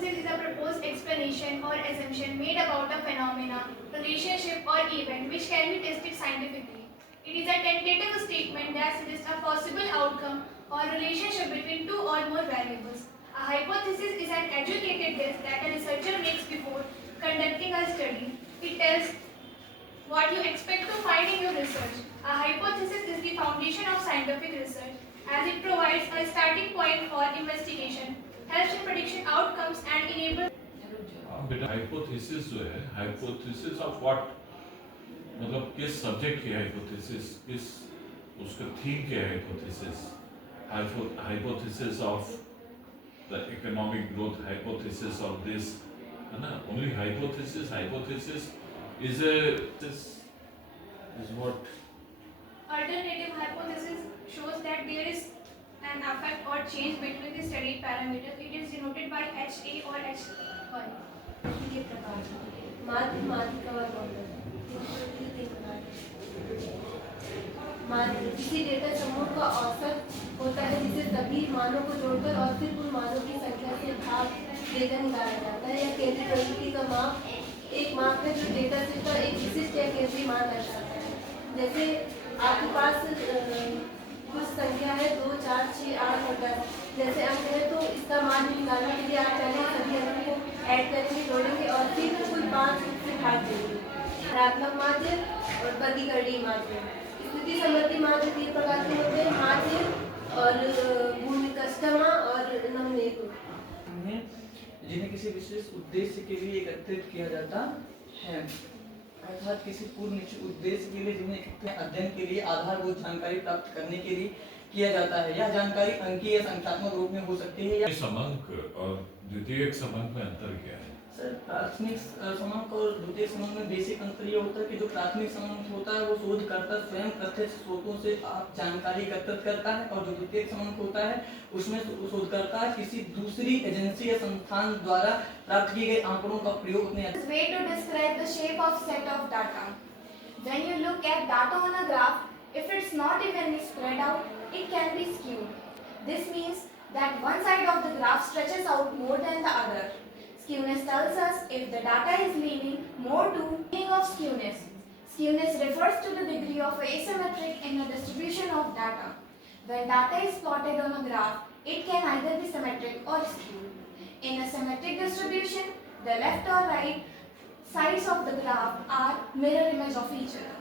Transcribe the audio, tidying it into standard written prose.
hypothesis is a proposed explanation or assumption made about a phenomena, relationship, or event which can be tested scientifically. It is a tentative statement that suggests a possible outcome or relationship between two or more variables. A hypothesis is an educated guess that a researcher makes before conducting a study. It tells what you expect to find in your research. A hypothesis is the foundation of scientific research as it provides a starting point for investigation, helps in prediction outcomes and enables बेटा hypothesis जो है hypothesis of what मतलब किस subject की hypothesis किस उसका theme क्या है hypothesis of the economic growth hypothesis of this है ना only hypothesis is a this is what alternative hypothesis shows that there is an effect or change between the studied parameters. It is denoted by HA or H1. ये प्रकार माध्य माध्यिका व model माध्य किसी data समूह का औसत होता है जिसे सभी मानों को जोड़कर और फिर उन मानों की संख्या से भाग देकर निकाला जाता है। या केंद्रीय प्रवृत्ति का माप एक माप है जो डेटा सेट का एक विशिष्ट या केंद्रीय मान दर्शाता है। जैसे आपके पास कुछ संख्या है 2, 4, 6, 8 और 10 जैसे अंक है तो इसका मान निकालने के लिए आप पहले सभी अंकों को ऐड करेंगे जोड़ेंगे और फिर कुल 5 से भाग देंगे। ऋणात्मक माध्य और वर्गीकरणीय माध्य स्थिति संबंधी माध्य 3 प्रकार के होते हैं माध्य और भूमिकष्टमा और नमनेक जिन्हें किसी विशेष उद्देश्य के लिए एकत्रित किया जाता है अर्थात किसी पूर्व निश्चित उद्देश्य के लिए जिन्हें अध्ययन के लिए आधारभूत जानकारी प्राप्त करने के लिए किया जाता है। यह जानकारी अंकीय या संख्यात्मक रूप में हो सकती है या समांक और द्वितीयक समांक में अंतर क्या है? सर प्राथमिक समांक और द्वितीयक समांक में बेसिक अंतर ये होता है कि जो प्राथमिक समांक होता है वो शोधकर्ता स्वयं प्रत्यक्ष स्रोतों से आप जानकारी एकत्रित करता है और जो द्वितीयक समांक होता है उसमें शोधकर्ता किसी दूसरी एजेंसी या संस्थान द्वारा प्राप्त किए गए आंकड़ों का प्रयोग अपने way to describe the shape of set of data. When you look at data on a graph, if it's not evenly spread out, it can be skewed. This means that one side of the graph stretches out more than the other. Skewness tells us if the data is leaning more to meaning of skewness. Skewness refers to the degree of asymmetry in the distribution of data. When data is plotted on a graph, it can either be symmetric or skewed. In a symmetric distribution, the left or right sides of the graph are mirror image of each other.